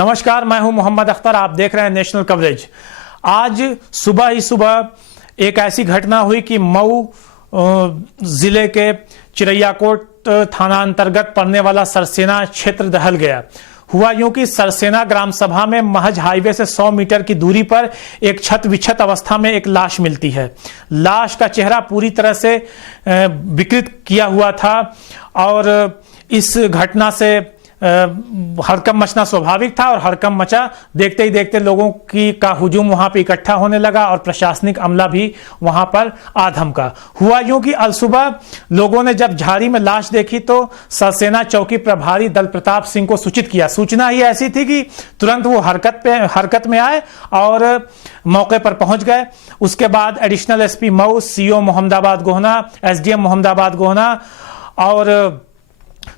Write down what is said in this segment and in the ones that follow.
नमस्कार, मैं हूं मोहम्मद अख्तर। आप देख रहे हैं नेशनल कवरेज। आज सुबह ही सुबह एक ऐसी घटना हुई कि मऊ जिले के चिरैयाकोट थाना अंतर्गत पड़ने वाला सरसेना क्षेत्र दहल गया। हुआ यूं कि सरसेना ग्राम सभा में महज हाईवे से 100 मीटर की दूरी पर एक छत विक्षत अवस्था में एक लाश मिलती है। लाश का चेहरा पूरी तरह से विकृत किया हुआ था और इस घटना से हड़कंप मचना स्वाभाविक था और हड़कंप मचा। देखते ही देखते लोगों का हुजूम वहां पे इकट्ठा होने लगा और प्रशासनिक अमला भी वहां पर आ धमका। हुआ यूं कि अलसुबह लोगों ने जब झाड़ी में लाश देखी तो सरसेना चौकी प्रभारी दल प्रताप सिंह को सूचित किया। सूचना ही ऐसी थी कि तुरंत वो हरकत में आए और मौके पर पहुंच गए। उसके बाद additional SP Mau, CO Mohammadabad Gohna, SDM Mohammadabad Gohna और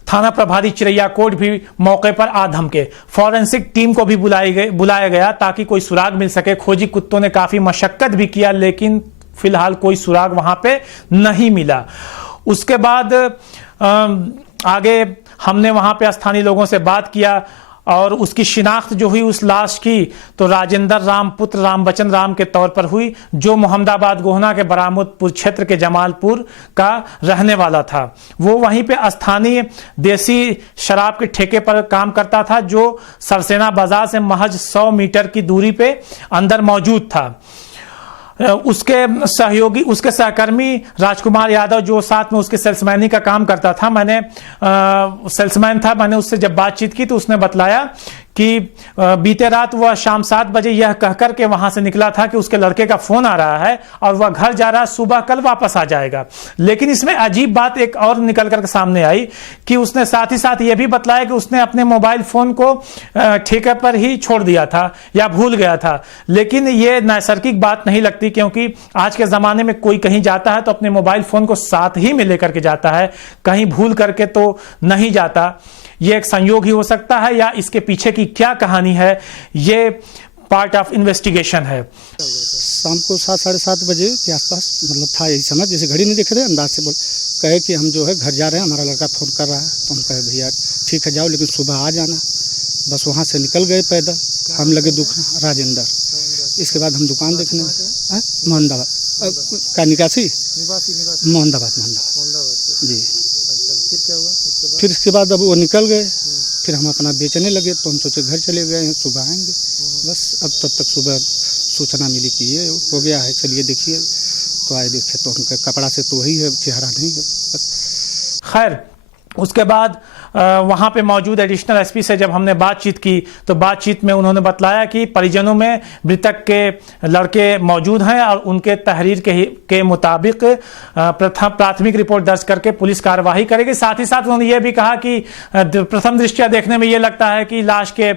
थाना प्रभारी चिरैयाकोट भी मौके पर आ धमके। फॉरेंसिक टीम को भी बुलाया गया ताकि कोई सुराग मिल सके। खोजी कुत्तों ने काफी मशक्कत भी किया लेकिन फिलहाल कोई सुराग वहां पे नहीं मिला। उसके बाद आगे हमने वहां पे स्थानीय लोगों से बात किया और उसकी शिनाख्त जो हुई उस लाश की तो राजेंद्र राम पुत्र रामबचन राम के तौर पर हुई, जो मोहम्मदाबाद गोहना के बरामदपुर क्षेत्र के जमालपुर का रहने वाला था। वो वहीं पे स्थानीय देसी शराब के ठेके पर काम करता था जो सरसेना बाजार से महज 100 मीटर की दूरी पे अंदर मौजूद था। उसके सहयोगी, उसके सहकर्मी राजकुमार यादव जो साथ में उसके सेल्समैनी का काम करता था, सेल्समैन था, मैंने उससे जब बातचीत की तो उसने बतलाया कि बीते रात वह शाम 7 बजे यह कहकर के वहां से निकला था कि उसके लड़के का फोन आ रहा है और वह घर जा रहा है, सुबह कल वापस आ जाएगा। लेकिन इसमें अजीब बात एक और निकल कर सामने आई कि उसने साथ ही साथ यह भी बतलाया कि उसने अपने मोबाइल फोन को ठेके पर ही छोड़ दिया था या भूल गया था। लेकिन यह नैसर्गिक बात नहीं लगती क्योंकि आज के जमाने में कोई कहीं जाता है तो अपने मोबाइल फोन को साथ ही में लेकर के जाता है, कहीं भूल करके तो नहीं जाता। ये एक संयोग ही हो सकता है या इसके पीछे की क्या कहानी है, ये पार्ट ऑफ इन्वेस्टिगेशन है। शाम को 7-7:30 बजे के आसपास मतलब था यही समय, जैसे घड़ी नहीं देख रहे, अंदाज से कहे कि हम जो है घर जा रहे हैं, हमारा लड़का फ़ोन कर रहा है। तो हम कहे भैया ठीक है जाओ लेकिन सुबह आ जाना। बस वहाँ से निकल गए पैदल। हम लगे दुकान राजेंद्र। इसके बाद हम दुकान देखने मोहम्मदाबाद का निकासी मोहम्मदाबाद जी। फिर क्या हुआ उसके बाद? फिर इसके बाद अब वो निकल गए, फिर हम अपना बेचने लगे तो हम सोचे घर चले गए हैं, सुबह आएंगे। बस अब तब तक सुबह सूचना मिली कि ये हो गया है, चलिए देखिए। तो आए देखे तो उनके कपड़ा से तो वही है, चेहरा नहीं है बस। खैर उसके बाद वहां पे मौजूद एडिशनल एसपी से जब हमने बातचीत की तो बातचीत में उन्होंने बतलाया कि परिजनों में मृतक के लड़के मौजूद हैं और उनके तहरीर के मुताबिक प्राथमिक रिपोर्ट दर्ज करके पुलिस कार्रवाई करेगी। साथ ही साथ उन्होंने ये भी कहा कि प्रथम दृष्टया देखने में ये लगता है कि लाश के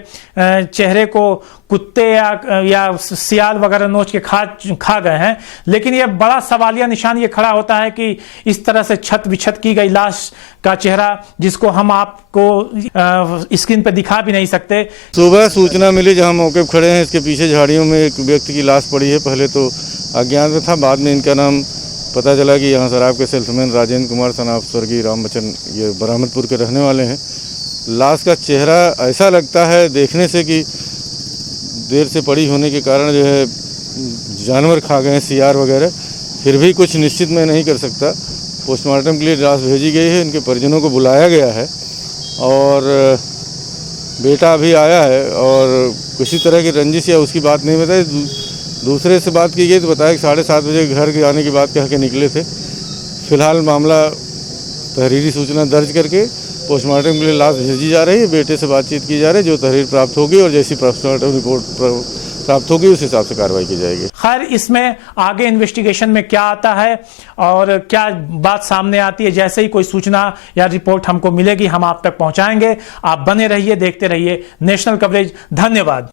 चेहरे को कुत्ते या सियाल वगैरह नोच के खा गए हैं। लेकिन ये बड़ा सवालिया निशान ये खड़ा होता है कि इस तरह से छत विछत की गई लाश का चेहरा जिसको हम आपको स्क्रीन पे दिखा भी नहीं सकते। सुबह सूचना मिली, जहां मौके पर खड़े हैं, इसके पीछे झाड़ियों में एक व्यक्ति की लाश पड़ी है। पहले तो अज्ञात में था, बाद में इनका नाम पता चला कि यहाँ शराब के सेल्समैन राजेंद्र कुमार सनाफ स्वर्गीय रामबचन ये बरामदपुर के रहने वाले हैं। लाश का चेहरा ऐसा लगता है देखने से कि देर से पड़ी होने के कारण जो है जानवर खा गए हैं, सियार वगैरह। फिर भी कुछ निश्चित मैं नहीं कर सकता। पोस्टमार्टम के लिए लाश भेजी गई है, इनके परिजनों को बुलाया गया है और बेटा अभी आया है और किसी तरह की रंजिश या उसकी बात नहीं बताई। दूसरे से बात की गई तो बताया कि 7:30 बजे घर के आने की बात कह के निकले थे। फिलहाल मामला तहरीरी सूचना दर्ज करके पोस्टमार्टम के लिए लाश भेजी जा रही है। बेटे से बातचीत की जा रही है, जो तहरीर प्राप्त होगी और जैसी पोस्टमार्टम रिपोर्ट प्राप्त होगी उस हिसाब से कार्रवाई की जाएगी। खैर इसमें आगे इन्वेस्टिगेशन में क्या आता है और क्या बात सामने आती है, जैसे ही कोई सूचना या रिपोर्ट हमको मिलेगी हम आप तक पहुंचाएंगे। आप बने रहिए, देखते रहिए नेशनल कवरेज। धन्यवाद।